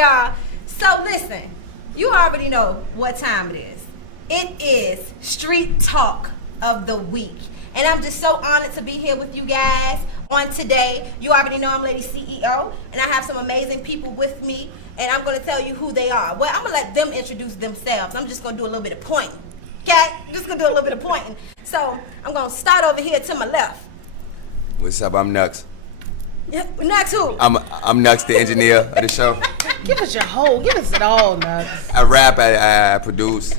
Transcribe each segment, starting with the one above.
y'all. So listen, you already know what time it is. It is Street Talk of the Week. And I'm just so honored to be here with you guys on today. You already know I'm Lady CEO, and I have some amazing people with me, and I'm going to tell you who they are. Well, I'm going to let them introduce themselves. I'm just going to do a little bit of pointing. Okay? I'm just going to do a little bit of pointing. So I'm going to start over here to my left. What's up? I'm Nux. Yeah, Nux who? I'm Nux, the engineer of the show. Give us it all, Nux. I rap, I produce.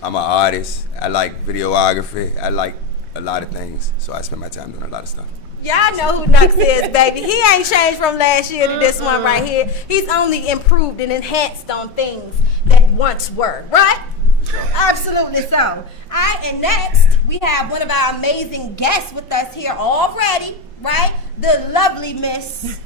I'm an artist. I like videography. I like a lot of things. So I spend my time doing a lot of stuff. Y'all know who Nux is, baby. He ain't changed from last year to this one right here. He's only improved and enhanced on things that once were, right? Sure. Absolutely so. All right, and next we have one of our amazing guests with us here already, right? The lovely Miss...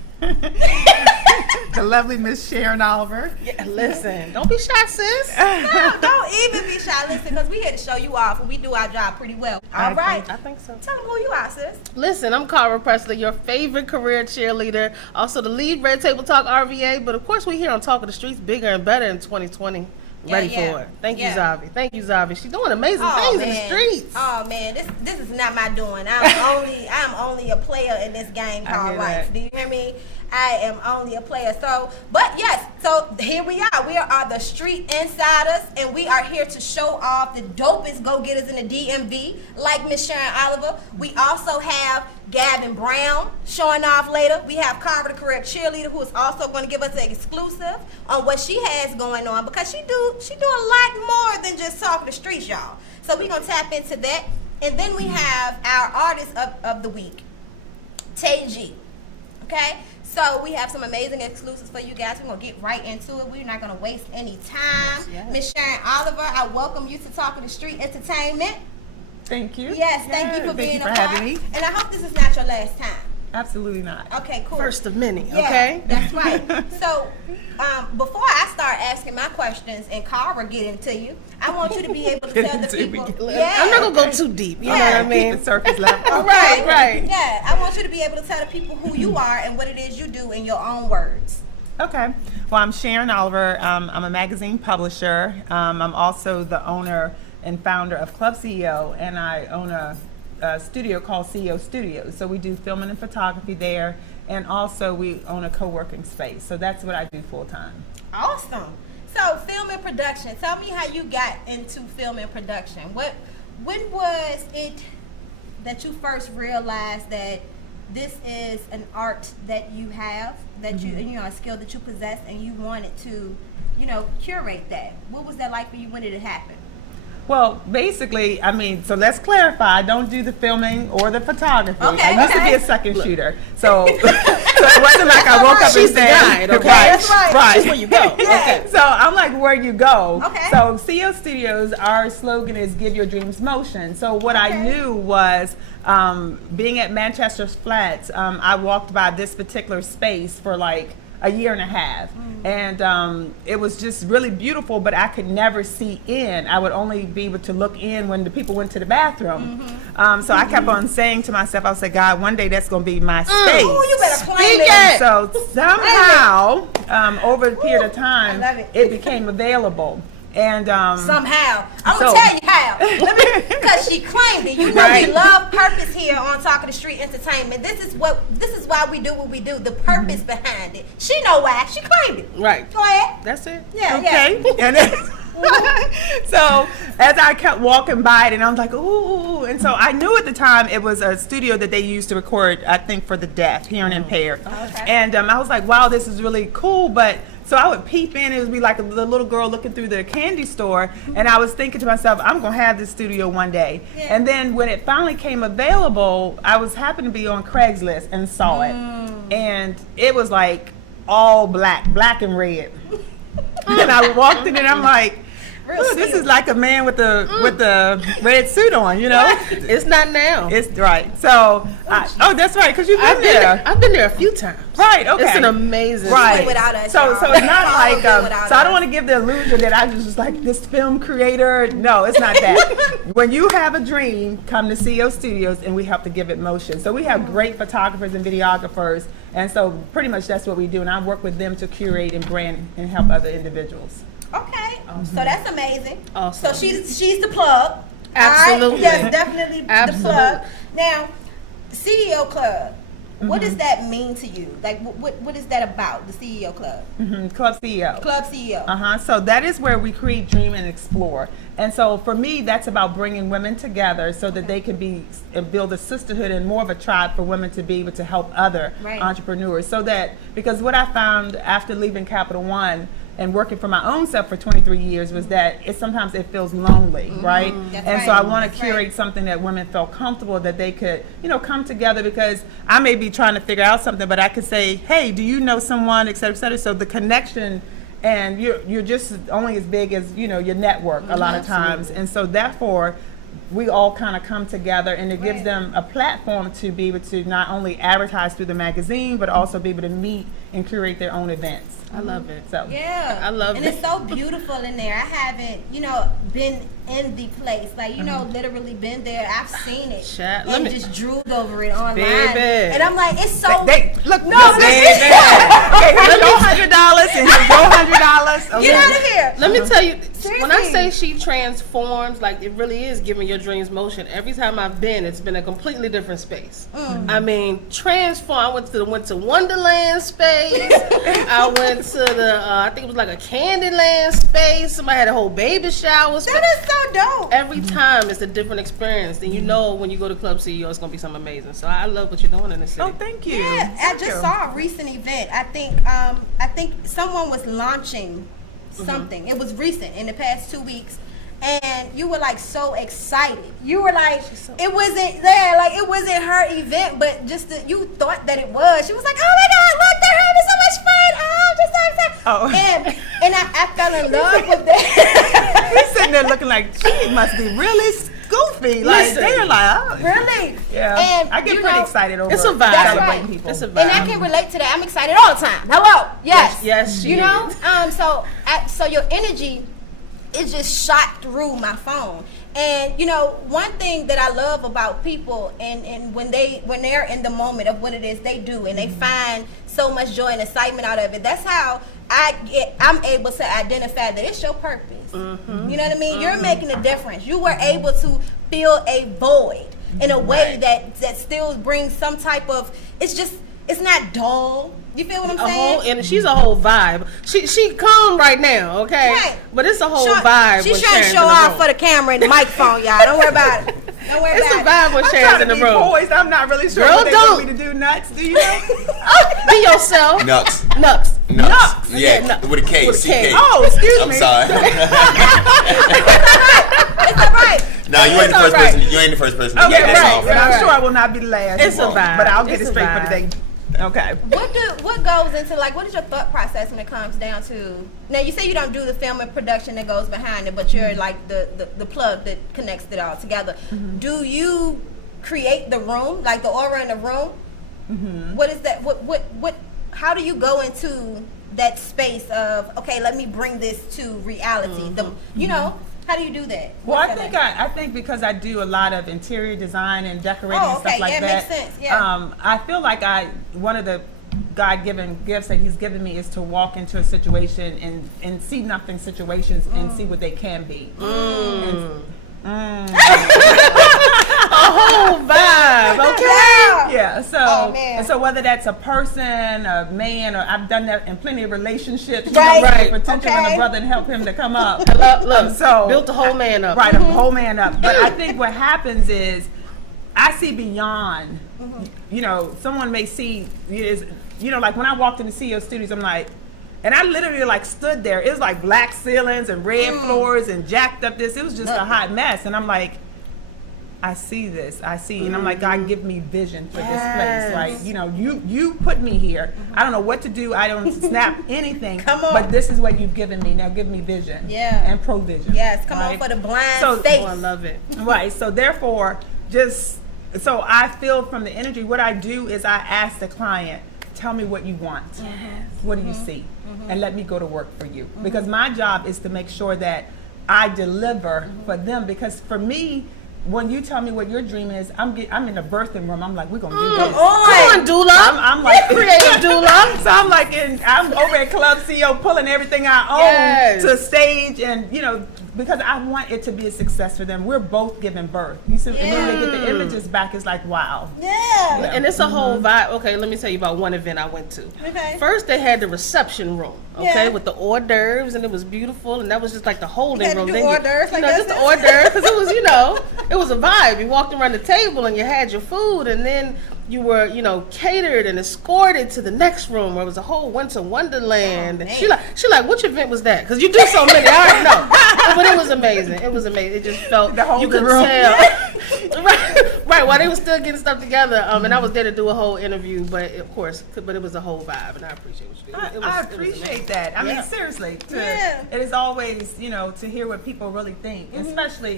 The lovely Miss Sharon Oliver. Yeah, listen, don't be shy, sis. No, don't even be shy. Listen, because we here to show you off, and we do our job pretty well. All right. I think so. Tell them who you are, sis. Listen, I'm Cara Presley, your favorite career cheerleader, also the lead Red Table Talk RVA, but of course we here on Talk of the Streets bigger and better in 2020. Ready for it. Thank you, Zavi. Thank you, Zavi. She's doing amazing things in the streets. Oh man, this is not my doing. I'm only a player in this game called life. Do you hear me? I am only a player. So here we are. We are the street insiders, and we are here to show off the dopest go-getters in the DMV, like Miss Sharon Oliver. We also have Gavin Brown showing off later. We have Cara, the career cheerleader, who is also going to give us an exclusive on what she has going on, because she do a lot more than just talking the streets, y'all. So we're going to tap into that. And then we have our artist of the week, Tay G. Okay? So we have some amazing exclusives for you guys. We're going to get right into it. We're not going to waste any time. Yes. Miss Sharon Oliver, I welcome you to Talk of the Street Entertainment. Thank you. Yes, thank you for being a part. having me. And I hope this is not your last time. Absolutely not. Okay, cool. First of many, Yeah, okay? that's right. So, before I start asking my questions and Cara get into you, I want you to be able to tell the people. I'm not going to go too deep, you know what I mean? Keep it surface level. Right. Yeah, I want you to be able to tell the people who you are and what it is you do in your own words. Okay. Well, I'm Sharon Oliver. I'm a magazine publisher. I'm also the owner and founder of Club CEO, and I own a studio called CEO Studios. So we do filming and photography there, and also we own a co-working space. So that's what I do full time. Awesome. So film and production. Tell me how you got into film and production. When was it that you first realized that this is an art that you have, that a skill that you possess, and you wanted to, curate that? What was that like for you? When did it happen? Well, basically, so let's clarify. I don't do the filming or the photography. Okay, I used to be a second shooter. So it wasn't like I woke up and said, guide, okay? That's right. That's where you go. Yeah. Okay. So I'm like, where you go? Okay. So CEO Studios, our slogan is give your dreams motion. So what I knew was, being at Manchester's Flats, I walked by this particular space for like a year and a half. And it was just really beautiful, but I could never see in. I would only be able to look in when the people went to the bathroom. So I kept on saying to myself, I was like, God, one day that's going to be my space. Oh, you better claim it. And so somehow, over a period of time, I love it. it became available. And Somehow. I'm going to tell you how. Because she claimed it. You know we love purpose here on Talk of the Street Entertainment. This is why we do what we do. The purpose behind it. She know why. She claimed it. Right. Go ahead. That's it. Yeah, okay. yeah. And then, so as I kept walking by it, and I was like, ooh. And so I knew at the time it was a studio that they used to record, I think, for the deaf, hearing impaired. Okay. And I was like, wow, this is really cool. But so I would peep in. It would be like the little girl looking through the candy store. And I was thinking to myself, I'm going to have this studio one day. Yeah. And then when it finally came available, I was happened to be on Craigslist and saw it. And it was like all black and red. And I walked in and I'm like, Ooh, this is like a man with the red suit on, you know. It's not now. It's right. So, that's right, because you've been there. I've been there a few times. Right. Okay. It's an amazing. Right. Without us, so it's not like. So I don't us. want to give the illusion that I just like this film creator. No, it's not that. When you have a dream, come to CEO Studios, and we help to give it motion. So we have great photographers and videographers, and so pretty much that's what we do. And I work with them to curate and brand and help other individuals. Okay, so that's amazing. Awesome. So she's the plug. Absolutely. All right? Yes, definitely Absolutely. the plug. Now, CEO Club. What does that mean to you? Like, what is that about? The CEO Club. Club CEO. Club CEO. So that is where we create, dream, and explore. And so for me, that's about bringing women together so that they can build a sisterhood and more of a tribe for women to be able to help other entrepreneurs. So that, because what I found after leaving Capital One and working for my own self for 23 years was that sometimes it feels lonely, right? So I want to curate something that women felt comfortable, that they could, come together, because I may be trying to figure out something, but I could say, hey, do you know someone, et cetera, et cetera. So the connection, and you're just only as big as, your network a lot of times. And so therefore, we all kind of come together, and it gives them a platform to be able to not only advertise through the magazine, but also be able to meet and curate their own events. I love it. So yeah, I love it. And it's so beautiful in there. I haven't, been in the place, like, literally been there. I've seen it and just drooled over it online. Baby. And I'm like, it's so. Look, no, baby. Okay, here's your $100 and here's your $100. Okay. Get out of here. Let me tell you, Seriously. when I say she transforms, like, it really is giving your dreams motion. Every time I've been, it's been a completely different space. I mean, transform. I went to Wonderland space. I went to the, I think it was like a Candyland space. Somebody had a whole baby shower space. That is so dope. Every time it's a different experience. And when you go to Club CEO, it's going to be something amazing. So I love what you're doing in the city. Oh, thank you. Yeah, I just saw a recent event. I think someone was launching something. It was recent, in the past 2 weeks. And you were like so excited. You were like, it wasn't there, like it wasn't her event, but just you thought that it was. She was like, oh my God, look, they're having so much fun. Oh, I'm just so excited. Oh. And I fell in love with that. He's sitting there looking like, she must be really goofy. Like, they're like, oh. Really? Yeah. And I get pretty excited over it's a vibe. celebrating people. It's a vibe. And I can relate to that. I'm excited all the time. Hello. Yes. Yes, she is. So your energy, it just shot through my phone. And one thing that I love about people, and when they're in the moment of what it is they do, and they find so much joy and excitement out of it, that's how I'm able to identify that it's your purpose. You know what I mean? You're making a difference. You were able to fill a void in a way that still brings some type of, it's not dull. You feel what I'm saying? And she's a whole vibe. She calm right now, okay? Right. But it's a whole vibe. She's trying to show off for the camera and the microphone, y'all. Don't worry about it. Don't worry it's about a vibe when I'm Sharon's trying in to the be room. poised. I'm not really sure Girl, what they want me to do. Nuts, do you know? Be yourself. Nuts. Nuts. Yeah, Yeah, nuts. with a K. With a K. CK. Oh, excuse I'm me. sorry. It's all right. No, you ain't the first person. You ain't the first person. to Okay, get this right. off. But I'm sure I will not be the last. It's a vibe. But I'll get It's it a straight vibe. for the day. Okay. What goes into, like, what is your thought process when it comes down to, now you say you don't do the film and production that goes behind it, but you're like the plug that connects it all together. Do you create the room, like the aura in the room? What is that? What how do you go into that space of, okay, let me bring this to reality? How do you do that? Well, I think because I do a lot of interior design and decorating and stuff like that. Makes sense. Yeah. I feel like one of the God-given gifts that He's given me is to walk into a situation and see nothing situations and see what they can be. A whole vibe, okay? Yeah. So, Oh, man. and so whether that's a person, a man, or I've done that in plenty of relationships. Right. Right. Potential Okay. with a brother and help him to come up. Look, So built the whole man up. Right, a whole man up. But I think what happens is I see beyond. Someone may see like when I walked into CEO Studios, I'm like, and I literally like stood there. It was like black ceilings and red floors and jacked up this. It was just a hot mess. And I'm like, I see this. I see, and I'm like, God, give me vision for this place. Like, you know, you put me here. I don't know what to do. I don't snap anything. Come on. But this is what you've given me. Now give me vision. Yeah. And provision. Yes, come right? on for the blind So- faith. Oh, I love it. Right. So therefore, so I feel from the energy, what I do is I ask the client, tell me what you want. What do you see? And let me go to work for you. Because my job is to make sure that I deliver for them. Because for me, when you tell me what your dream is, I'm in the birthing room. I'm like, we're gonna do this. Come on, doula. I'm like Creative doula. So I'm like, I'm over at Club CEO pulling everything I own Yes. to stage, and you know, because I want it to be a success for them. We're both giving birth. You see, and then they get the images back. It's like, wow. Yeah. And it's a whole vibe. Okay, let me tell you about one event I went to. Okay. First, they had the reception room, okay, Yeah. with the hors d'oeuvres, and it was beautiful, and that was just like the holding had to room. do Then hors d'oeuvres like just that? the hors d'oeuvres, because it was, it was a vibe. You walked around the table and you had your food, and then you were, catered and escorted to the next room where it was a whole winter wonderland. Oh, And man. she like, which event was that? Because you do so many, I already know. But it was amazing. It was amazing. It just felt, The whole you could room. tell. right, while they were still getting stuff together. And I was there to do a whole interview, but of course, but it was a whole vibe, and I appreciate what you did. It was I amazing. appreciate that. I Yeah. mean, seriously, Yeah. it is always, to hear what people really think, especially,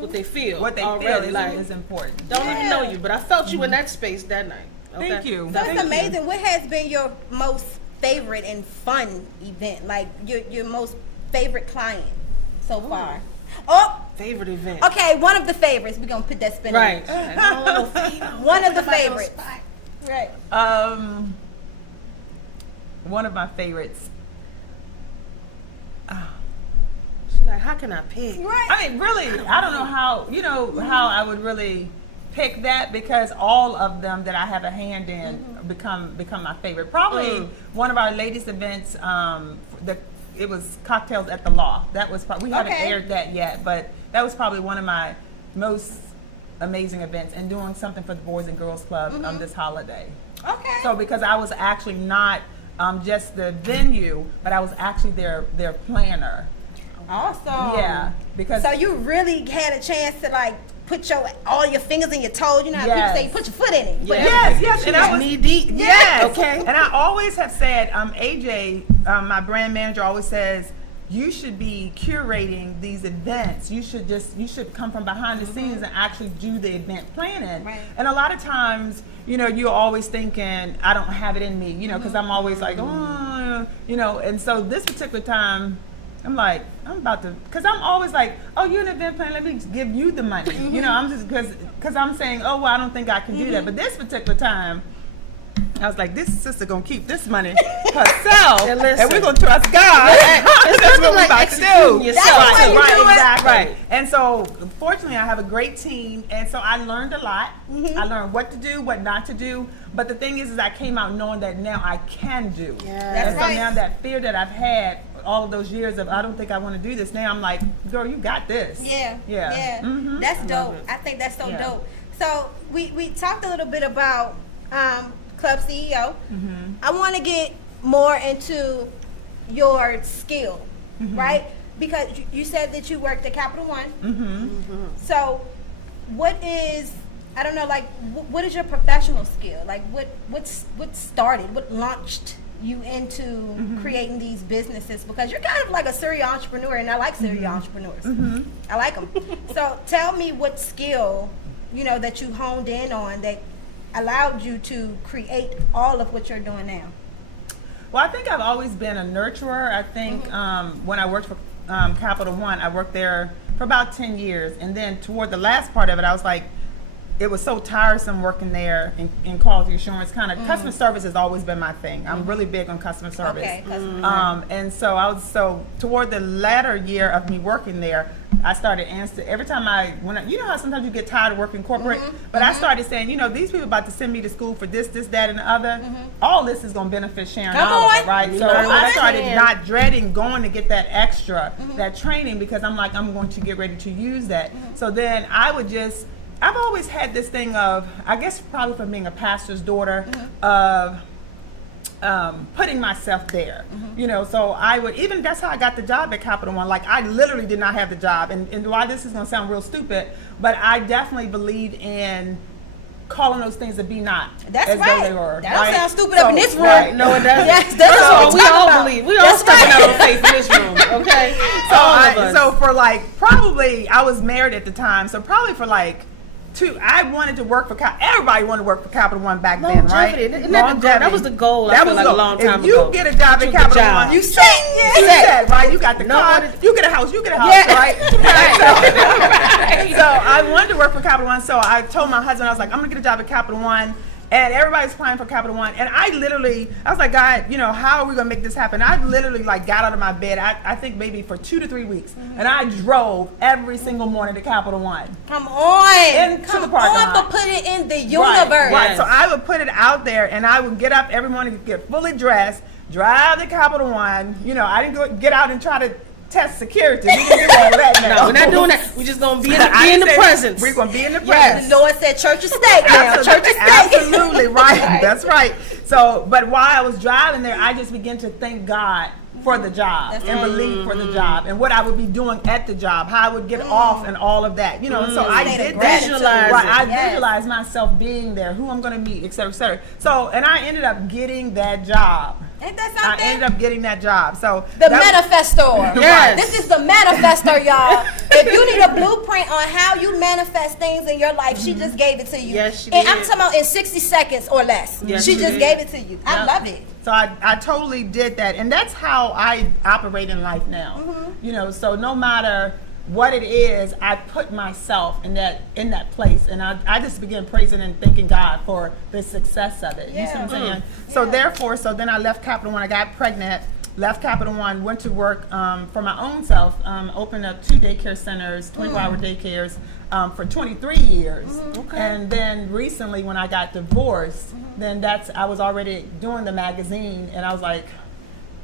What they feel. what they already, feel like, is important. don't even Yeah. know you, but I felt you in that space that night. Okay? Thank you. So Thank it's you. amazing. What has been your most favorite and fun event? Like your most favorite client so far? Oh, Favorite event. okay. One of the favorites. We're gonna put that spin. Right. On it. One of the favorites. Right. One of my favorites. She's like, how can I pick? Right. I mean, really, I don't know how I would really pick that, because all of them that I have a hand in become my favorite. Probably one of our latest events, it was Cocktails at the Law. That was we haven't Okay. aired that yet, but that was probably one of my most amazing events, and doing something for the Boys and Girls Club this holiday. Okay. So because I was actually not just the venue, but I was actually their planner. Awesome. Yeah, because So you really had a chance to like put all your fingers in your toes. You know how Yes. people say you put your foot in it. But yes, She and I was was knee deep. Yes. Okay. And I always have said, AJ, my brand manager, always says, you should be curating these events. You should come from behind the scenes and actually do the event planning. Right. And a lot of times, you're always thinking, I don't have it in me, because I'm always like, and so this particular time, I'm like, because I'm always like, oh, you're an event planner, let me give you the money. I'm just, because I'm saying, oh, well, I don't think I can do that. But this particular time, I was like, this sister gonna keep this money herself, And and listen. we're gonna trust God. It's That's nothing what we're like about to executing do. yourself. That's why you right, do it. exactly. Right. And so, fortunately, I have a great team, and so I learned a lot. I learned what to do, what not to do. But the thing is I came out knowing that now I can do. That's And so right. now that fear that I've had all of those years of I don't think I want to do this, now I'm like, girl, you got this. Yeah. Yeah. Mhm. That's dope. it. I think that's so Yeah. dope. So we talked a little bit about Club CEO. I want to get more into your skill, right? Because you said that you worked at Capital One. So what is, I don't know, like what is your professional skill? Like what started, what launched you into creating these businesses? Because you're kind of like a serial entrepreneur, and I like serial entrepreneurs. I like them. So tell me what skill, that you honed in on that allowed you to create all of what you're doing now. Well, I think I've always been a nurturer. I think when I worked for Capital One, I worked there for about 10 years. And then toward the last part of it, I was like, it was so tiresome working there in quality assurance. Kind of customer service has always been my thing. I'm really big on customer service. Okay, customer And so toward the latter year of me working there, I started answering every time you know how sometimes you get tired of working corporate, but I started saying, these people about to send me to school for this, that, and the other. All this is going to benefit Sharon Come Oliver, on. right? You So learn what I I started can. not dreading going to get that extra, that training, because I'm like, I'm going to get ready to use that. So then I've always had this thing of, I guess probably from being a pastor's daughter, of putting myself there, so I would, even that's how I got the job at Capital One. Like, I literally did not have the job, and why this is going to sound real stupid, but I definitely believe in calling those things that be not that's as right. though they were. That don't right? sound stupid up in this room. Right. No, it doesn't. Yes, that's what we all about. believe. We all stepping out on faith in this room, okay? So for like, probably, I was married at the time, so probably for like I wanted to work for everybody wanted to work for Capital One back then, right? That was the goal. That was like a long time ago. If you get a job at Capital One, you set, right? You got the car, you get a house, right? So I wanted to work for Capital One, so I told my husband, I was like, I'm gonna get a job at Capital One. And everybody's applying for Capital One. And I was like, God, how are we going to make this happen? I literally got out of my bed, I think maybe for 2 to 3 weeks. And I drove every single morning to Capital One. Come on. Come on, but put it in the universe. Right. So I would put it out there, and I would get up every morning, get fully dressed, drive to Capital One. I didn't get out and try to test security. We didn't do all that now. No, we're not doing that. We're just going to be in the presence. We're going to be in the presence. Yes. The Lord said church of state now. Church of state. Absolutely right. That's right. So, but while I was driving there, I just began to thank God for the job and believe for the job and what I would be doing at the job, how I would get off and all of that. So I did that. Visualize right. I Yes. visualized myself being there, who I'm going to meet, et cetera, et cetera. So, and I ended up getting that job. Ain't that something? I ended up getting that job. So the manifestor. Yes. This is the manifestor, y'all. If you need a blueprint on how you manifest things in your life, she just gave it to you. Yes, she and did. I'm talking about in 60 seconds or less. Yes, she she just did. gave it to you. I love it. So I totally did that, and that's how I operate in life now. So no matter what it is, I put myself in that place, and I just began praising and thanking God for the success of it. You see what I'm saying? So therefore, then I left Capital One. I got pregnant, left Capital One, went to work for my own self, opened up 2 daycare centers, 24-hour daycares for 23 years. And then recently, when I got divorced, then I was already doing the magazine, and I was like,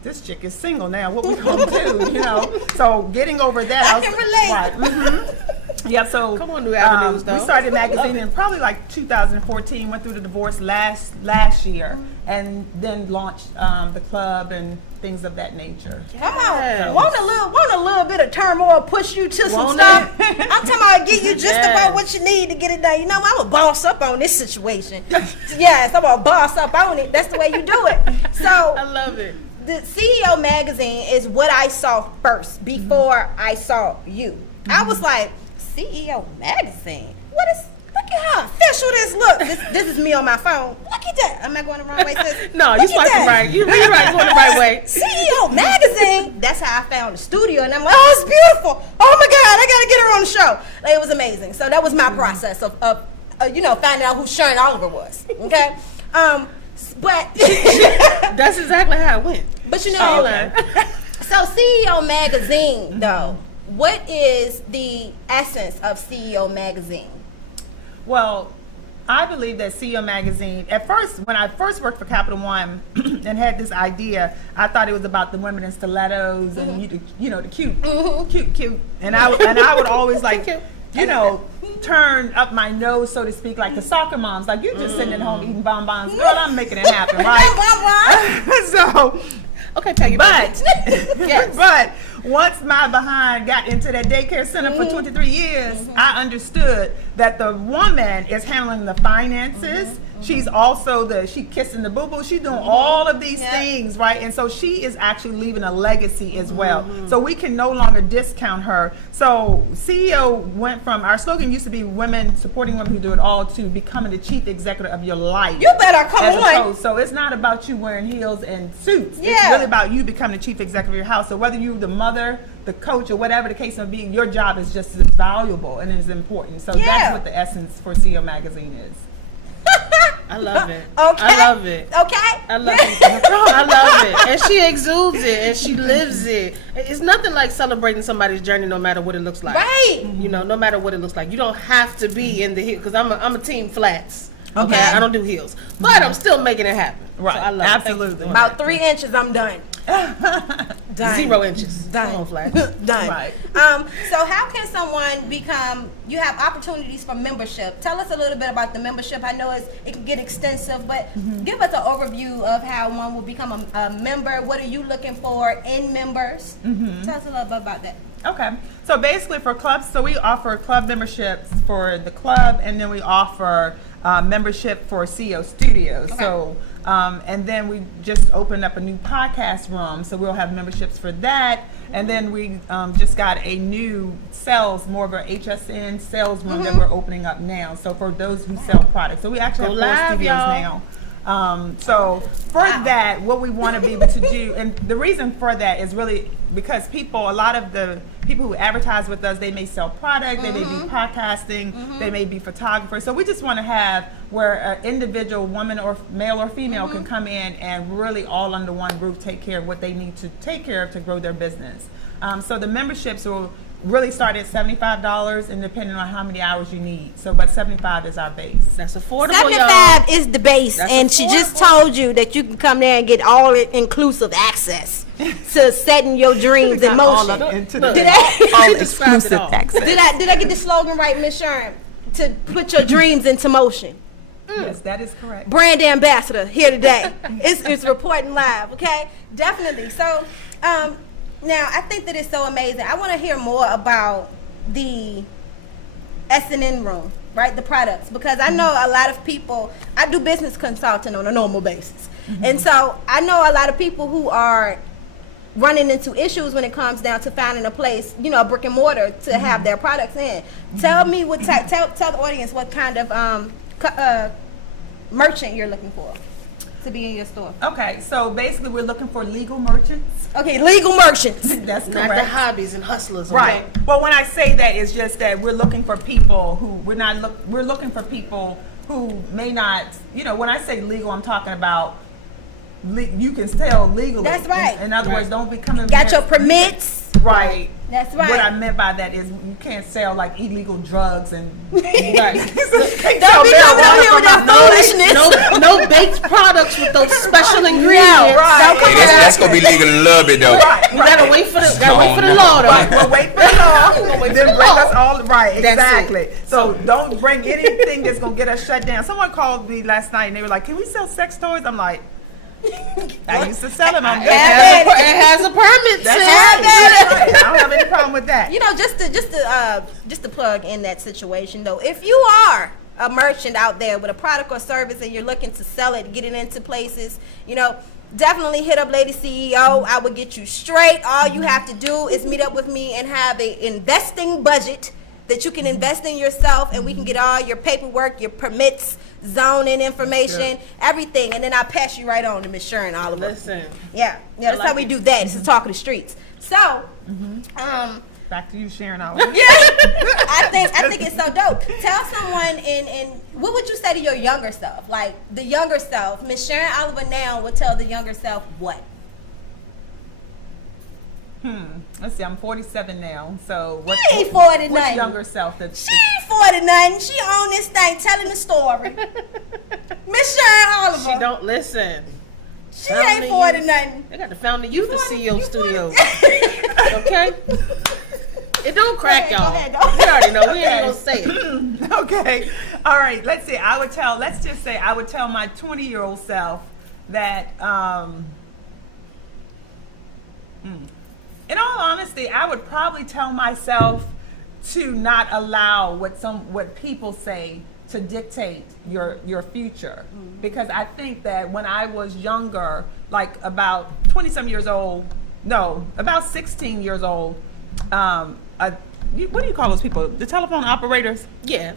this chick is single now. What we gonna do? So getting over that, I can relate. Right. Yeah. So Come on, New Avenues, though. we started magazine in probably like 2014. Went through the divorce last year, and then launched the club and things of that nature. Come on. Want a little bit of turmoil push you to some stuff? I'm talking about give you just about what you need to get it done. I'm a boss up on this situation. Yes, I'm a boss up on it. That's the way you do it. So I love it. the CEO magazine is what I saw first before I saw you. I was like, CEO magazine? Look at how official this looks. This is me on my phone. Look at that. Am I going the wrong way, sis? No, you swiping right. You're right, going the right way. CEO magazine. That's how I found the studio, and I'm like, oh, it's beautiful. Oh my God, I gotta get her on the show. Like, it was amazing. So that was my process of finding out who Sharon Oliver was. Okay, but That's exactly how it went. but so CEO magazine though, what is the essence of CEO magazine? Well, I believe that CEO Magazine, at first, when I first worked for Capital One and had this idea, I thought it was about the women in stilettos and, the cute. And I would always turn up my nose, so to speak, like the soccer moms. Like, you're just sitting at home eating bonbons. Girl, I'm making it happen, right? So, Okay, Peggy. but, Yes. but once my behind got into that daycare center for 23 years, I understood that the woman is handling the finances. She's also she kissing the boo-boo. She's doing all of these things, right? And so she is actually leaving a legacy as well. So we can no longer discount her. So CEO went from, our slogan used to be women, supporting women who do it all, to becoming the chief executive of your life. You better come as on. opposed. So it's not about you wearing heels and suits. Yeah. It's really about you becoming the chief executive of your house. So whether you're the mother, the coach, or whatever the case may be, your job is just as valuable and as important. So that's what the essence for CEO Magazine is. I love it. Okay. I love it. Okay. I love it. I love it. And she exudes it and she lives it. It's nothing like celebrating somebody's journey no matter what it looks like. Right. No matter what it looks like. You don't have to be in the heel, because I'm a team flats. Okay. I don't do heels. But I'm still making it happen. Right. So I love Absolutely. it. About 3 inches, I'm done. Done. 0 inches. Done. Come on, Flash. Done. Right. So how can someone become? You have opportunities for membership. Tell us a little bit about the membership. I know it can get extensive, but give us an overview of how one will become a member. What are you looking for in members? Tell us a little bit about that. Okay. So basically for clubs, so we offer club memberships for the club, and then we offer membership for CEO Studios. Okay. So, and then we just opened up a new podcast room, so we'll have memberships for that. And then we just got a new sales, more of a HSN sales room that we're opening up now. So for those who sell products, so we actually Go have 4 live, studios y'all. now. So for that, what we want to be able to do, and the reason for that is really because a lot of the people who advertise with us, they may sell product, they may be podcasting, they may be photographers. So we just want to have where an individual woman or male or female can come in and really all under one roof take care of what they need to take care of to grow their business. So the memberships will really start at $75 and depending on how many hours you need. So, but $75 is our base. That's affordable, 75 y'all. is the base, That's and she just affordable. told you that you can come there and get all inclusive access to setting your dreams in All motion. up into Look, Did the I, all all described it exclusive all. access. did I get the slogan right, Miss Sharon? To put your dreams into motion. Yes, that is correct. Brand ambassador here today. It's reporting live, okay? Definitely. So, now I think that it's so amazing. I want to hear more about the S&N room, right? The products, because I know a lot of people. I do business consulting on a normal basis, and so I know a lot of people who are running into issues when it comes down to finding a place, you know, a brick and mortar to have their products in. Tell me what tell the audience what kind of merchant you're looking for to be in your store. Okay, so basically we're looking for legal merchants. Okay, legal merchants. That's Not the correct. hobbies and hustlers. Okay? Right. Well, when I say that, it's just that we're looking for people who we're looking for people who may not, you know, when I say legal, I'm talking about you can sell legally. That's right. In other words, don't be coming. Got your permits. Right. That's right. What I meant by that is you can't sell like illegal drugs and Right. Don't be coming out here with that foolishness. No baked products with those special ingredients. right. Don't come Hey, that's gonna be legal in a little bit though. We gotta wait for the law though. Right, we'll wait for the law. wait for Then the bring law. us all right. That's Exactly. So don't bring anything that's gonna get us shut down. Someone called me last night and they were like, "Can we sell sex toys?" I'm like, I used to sell them. I'm good. It has a permit. That's sis. right. I don't have any problem with that. You know, just to plug in that situation though, if you are a merchant out there with a product or service and you're looking to sell it, get it into places, you know, definitely hit up Lady CEO. I will get you straight. All you have to do is meet up with me and have a investing budget that you can invest in yourself, and we can get all your paperwork, your permits, zoning information, everything, and then I'll pass you right on to Miss Sharon Oliver. Listen. Yeah, that's how we do that. It's the talk of the streets. So, Back to you, Sharon. I think it's so dope. Tell someone in what would you say to your younger self? Like the younger self, Miss Sharon Oliver now would tell the younger self what? Let's see. I'm 47 now. So what? She ain't 49. What's younger self? She ain't 49. She on this thing telling the story. Miss Sharon Oliver. She don't listen. She ain't 49. They got the Founding Youth at CEO Studios. Okay? It don't crack, Go y'all. ahead, go ahead. We already know. We ain't gonna say it. Okay. All right. Let's see. Let's just say I would tell my 20-year-old self that, in all honesty, I would probably tell myself to not allow what people say to dictate your future. Because I think that when I was younger, like about 20-some years old, no, about 16 years old, what do you call those people? The telephone operators? Yeah.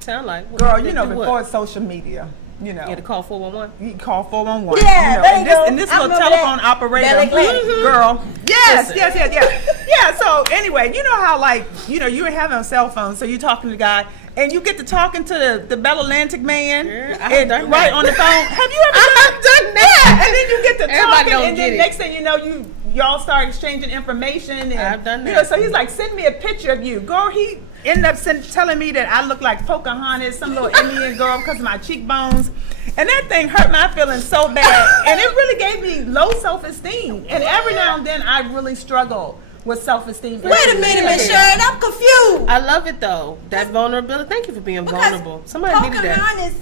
Sound like. what- Girl, they you know, do what? before social media, you know. Yeah, to call 411. You call 411. Yeah, you know, there you go. and this I little remember telephone that. operator, Bell Atlantic. girl. Yes, Listen. yes. Yeah, so anyway, you know how like, you know, you were having a cell phone, so you're talking to the guy, and you get to talking to the Bell Atlantic man, Yeah, I have and done right that. on the phone. Have you ever I've done that. And then you get to Everybody talking, and then next thing you know, y'all start exchanging information. And, I've done that. You know, so he's like, send me a picture of you. Girl, he ended up telling me that I look like Pocahontas, some little Indian girl because of my cheekbones. And that thing hurt my feelings so bad. And it really gave me low self-esteem. And every now and then I really struggle with self-esteem. Wait a minute, Miss Sharon, I'm confused. I love it though. That vulnerability. Thank you for being vulnerable. Somebody needed that. Pocahontas,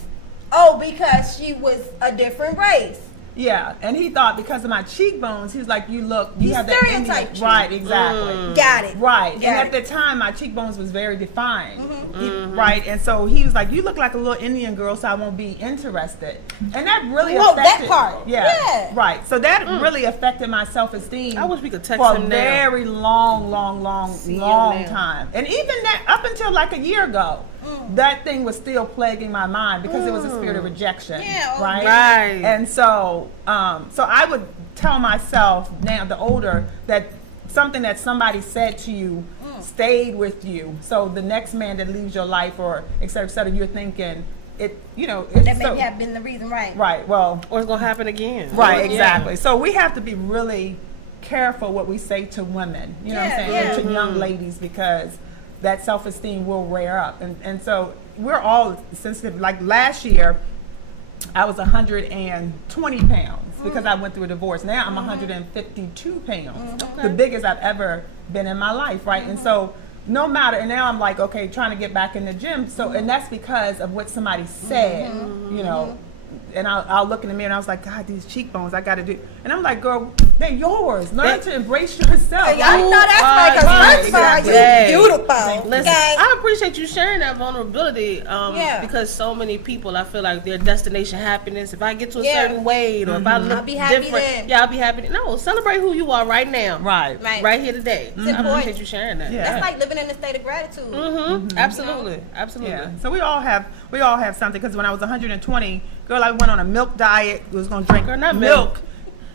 because she was a different race. Yeah, and he thought because of my cheekbones, he was like, you have that stereotyped you. Right, exactly. Got it. Right, Got and at it. the time, my cheekbones was very defined. Right, and so he was like, you look like a little Indian girl, so I won't be interested. And that really affected. That part. Yeah, right. So that really affected my self-esteem. I wish we could text for him a now. very long time. And even that, up until like a year ago, that thing was still plaguing my mind because it was a spirit of rejection. Yeah, right. And so, so I would tell myself now, the older, that something that somebody said to you stayed with you. So the next man that leaves your life, or et cetera, you're thinking it. You know, that may have been the reason, right? Right. Well, Or it's gonna happen again. right. Exactly. So we have to be really careful what we say to women. You know what I'm saying? And to young ladies, because that self-esteem will rear up. And so we're all sensitive. Like last year, I was 120 pounds because I went through a divorce. Now I'm 152 pounds, the biggest I've ever been in my life, right? And so no matter, and now I'm like, okay, trying to get back in the gym. So, and that's because of what somebody said, you know. And I'll look in the mirror and I was like, God, these cheekbones, I got to do. And I'm like, girl, they're yours. Learn to embrace yourself. I know that's right, because first of all, you're beautiful. Listen, Okay? I appreciate you sharing that vulnerability because so many people, I feel like their destination happiness, if I get to a certain weight or if I look I'll be happy different, then. I'll be happy. No, celebrate who you are right now. Right here today. I appreciate you sharing that. Yeah. That's like living in a state of gratitude. Absolutely. Absolutely. Yeah. So we all have something, because when I was 120, girl, I went on a milk diet, was going to drink milk.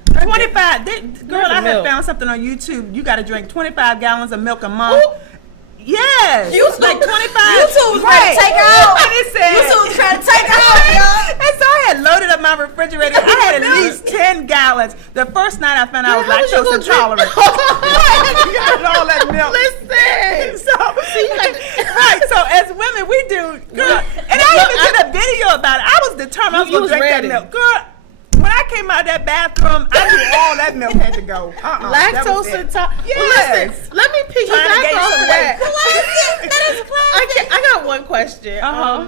25, girl, I had found something on YouTube. You got to drink 25 gallons of milk a month. Ooh. Yes. YouTube, like 25. YouTube was trying to take her out. And it said, YouTube was trying to take her out, y'all. And so I had loaded up my refrigerator. I had at least 10 gallons. The first night I found out I was lactose intolerant. You got all that milk. Listen. Right. So as women, we do, girl. And I even did a video about it. I was determined I was going to drink that milk. Girl, when I came out of that bathroom, I knew all that milk had to go. Lactose intolerant. Yes. Listen, let me piggyback off of that. That is classic. I got one question.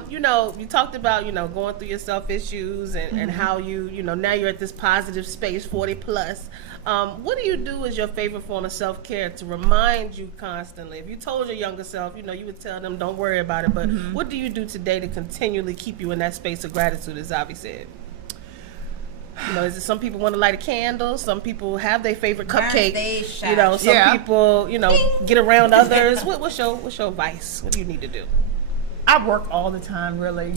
You know, you talked about, you know, going through your self issues and how you know, now you're at this positive space, 40 plus. What do you do as your favorite form of self-care to remind you constantly? If you told your younger self, you know, you would tell them, don't worry about it. But what do you do today to continually keep you in that space of gratitude, as Avi said? You know, is it some people want to light a candle? Some people have their favorite cupcake. You know, some people, you know, get around others. What's your advice? What do you need to do? I work all the time, really.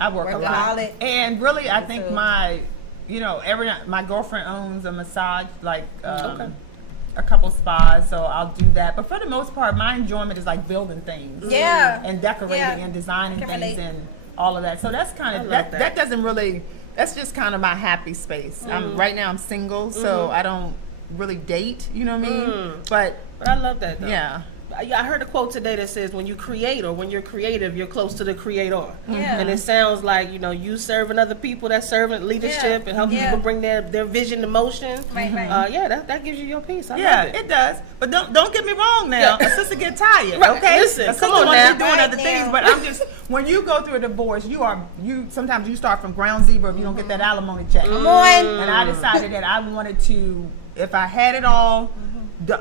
I work a lot. And really, I think my girlfriend owns a massage, like a couple spas, so I'll do that. But for the most part, my enjoyment is like building things. And decorating and designing things and all of that. So that's kind of, that doesn't really... That's just kind of my happy space. Right now I'm single, so I don't really date, you know what I mean? But I love that though. Yeah. I heard a quote today that says, when you create or when you're creative, you're close to the creator. And it sounds like, you know, you serving other people, that servant leadership and helping people bring their vision to motion. That gives you your peace. I love it. It does. But don't get me wrong now. A sister get tired, okay? Listen, a sister come on wants now. to be doing other things, but I'm just, when you go through a divorce, sometimes you start from ground zero if you don't get that alimony check. Come on. And I decided that I wanted to, if I had it all,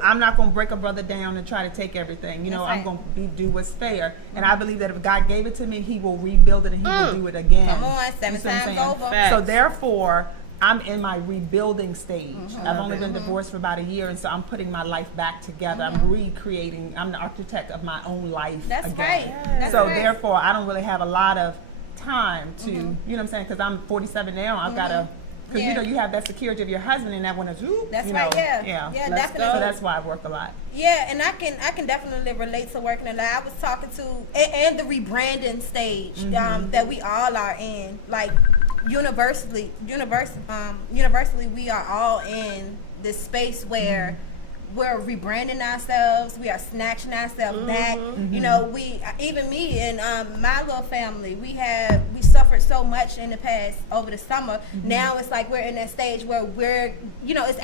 I'm not going to break a brother down and try to take everything. You know, I'm going to do what's fair. And I believe that if God gave it to me, he will rebuild it and he will do it again. Come on, 7 times over. So therefore, I'm in my rebuilding stage. I've only been divorced for about a year, and so I'm putting my life back together. I'm recreating. I'm the architect of my own life again. So therefore, I don't really have a lot of time to, you know what I'm saying? Because I'm 47 now. I've got to... Because you know you have that security of your husband, and that one is definitely. So that's why I work a lot. Yeah, and I can definitely relate to working a lot. I was talking to and the rebranding stage that we all are in. Like universally, we are all in this space where we're rebranding ourselves. We are snatching ourselves back. You know, even me and my little family, we suffered so much in the past over the summer. Now it's like we're in that stage where we're, you know, it's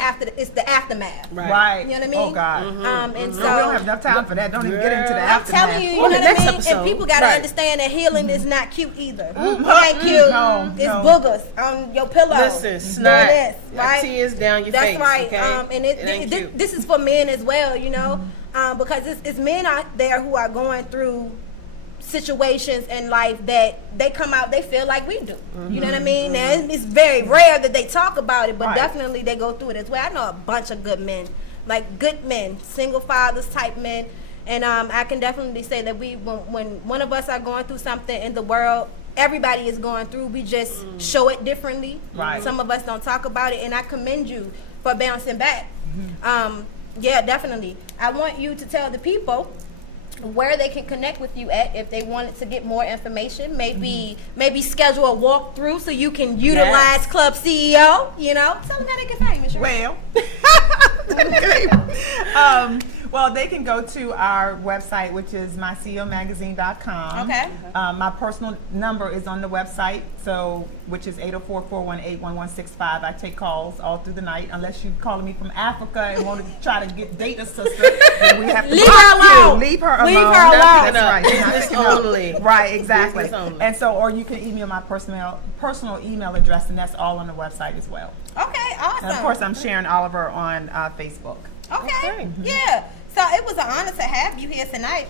the aftermath. Right. You know what I mean? Oh God. And so we don't have enough time for that. Don't even get into the I'm aftermath. telling you, you know what I mean? And people got to understand that healing is not cute either. It ain't cute. It's boogers on your pillow. Listen, snot, this, right? tears down your That's face. right. Okay? And this is for men as well, you know, because it's men out there who are going through situations in life that they come out, they feel like we do. You know what I mean? Now, it's very rare that they talk about it, but definitely they go through it as well. I know a bunch of good men, like good men, single fathers type men. And I can definitely say that when one of us are going through something in the world, everybody is going through, we just show it differently. Right. Some of us don't talk about it, and I commend you for bouncing back. Yeah, definitely. I want you to tell the people where they can connect with you at if they wanted to get more information. Maybe schedule a walkthrough so you can utilize Club CEO. You know, tell them how they can find you. Well, well, they can go to our website, which is myceomagazine.com. Okay. My personal number is on the website, which is 804-418-1165. I take calls all through the night, unless you're calling me from Africa and want to try to date a sister. Then we have to Leave her alone. Leave her alone. Leave her alone. That's right. You're not Business picking up. only. Right, exactly. Business only. And so, or you can email my personal email address, and that's all on the website as well. Okay, awesome. And of course, I'm Sharon Oliver on Facebook. Okay. Yeah. So it was an honor to have you here tonight.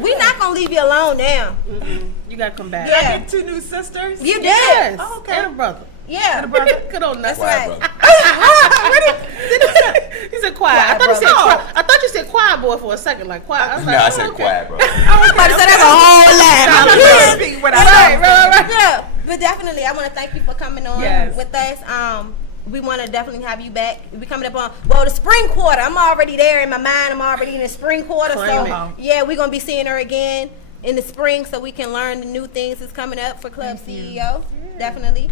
We're not gonna leave you alone now. You gotta come back. Did I get 2 new sisters? You did. Yes. Oh, okay. And a brother. Yeah. Good old That's nothing. right. He said quiet. I thought you said quiet boy for a second, like quiet. I was No, like, I said okay. quiet, bro. So that's a whole lot. I'm not gonna repeat what I said. Right. Yeah, but definitely, I want to thank you for coming on Yes. with us. We want to definitely have you back. We coming up on the spring quarter. I'm already there in my mind. I'm already in the spring quarter. Claim So it. yeah, we're gonna be seeing her again in the spring, so we can learn the new things that's coming up for Club CEO. Definitely.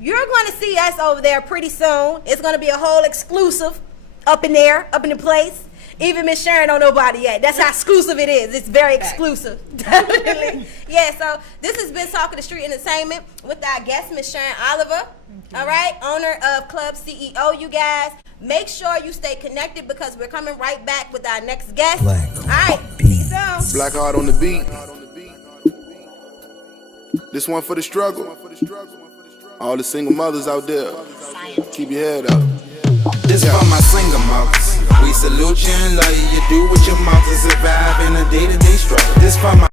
You're going to see us over there pretty soon. It's going to be a whole exclusive up in the place. Even Miss Sharon don't know about it yet. That's how exclusive it is. It's very exclusive. Definitely. Yeah, so this has been Talk of the Street Entertainment with our guest, Miss Sharon Oliver. All right, owner of Club CEO, you guys. Make sure you stay connected because we're coming right back with our next guest. All right, see you soon. Black Heart on the beat. This one for the struggle. All the single mothers out there, keep your head up. This for my single mothers. We salute you and love you. You do what your mouth to survive in a day-to-day struggle. This for my